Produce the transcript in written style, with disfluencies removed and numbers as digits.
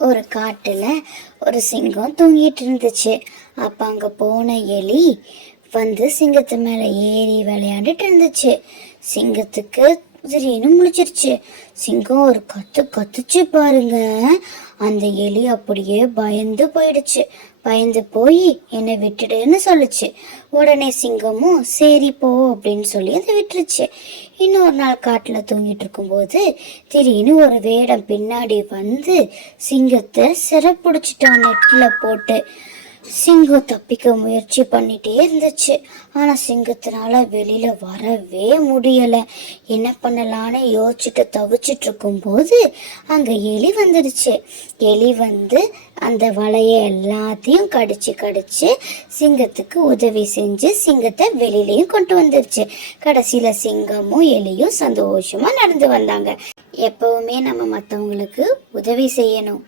ஒரு காட்டுல ஒரு சிங்கம் தூங்கிட்டு இருந்துச்சு. அப்ப அங்க போன எலி வந்து சிங்கத்து மேல ஏறி விளையாண்டுட்டு இருந்துச்சு. சிங்கத்துக்கு திடீர்னு முழிச்சிருச்சு. சிங்கம் ஒரு கத்து கத்துச்சு பாருங்க. அந்த எலி அப்படியே பயந்து போயிடுச்சு. பயந்து போய் என்னை விட்டுடுன்னு சொல்லுச்சு. உடனே சிங்கமும் சரி போ அப்படின்னு சொல்லி அதை விட்டுருச்சு. இன்னொரு நாள் காட்டுல தூங்கிட்டு இருக்கும்போது திடீர்னு ஒரு வேடம் பின்னாடி வந்து சிங்கத்தை சிறைப்பிடிச்சிட்டான் நெட்ல போட்டு. சிங்கம் தப்பிக்க முயற்சி பண்ணிட்டே இருந்துச்சு. ஆனா சிங்கத்தினால வெளியில வரவே முடியல. என்ன பண்ணலான்னு யோசிச்சுட்டு தவிச்சிட்டு இருக்கும் போது அங்க எலி வந்துடுச்சு. எலி வந்து அந்த வலைய எல்லாத்தையும் கடிச்சு கடிச்சு சிங்கத்துக்கு உதவி செஞ்சு சிங்கத்தை வெளியிலயும் கொண்டு வந்துருச்சு. கடைசியில சிங்கமும் எலியும் சந்தோஷமா நடந்து வந்தாங்க. எப்பவுமே நம்ம மத்தவங்களுக்கு உதவி செய்யணும்.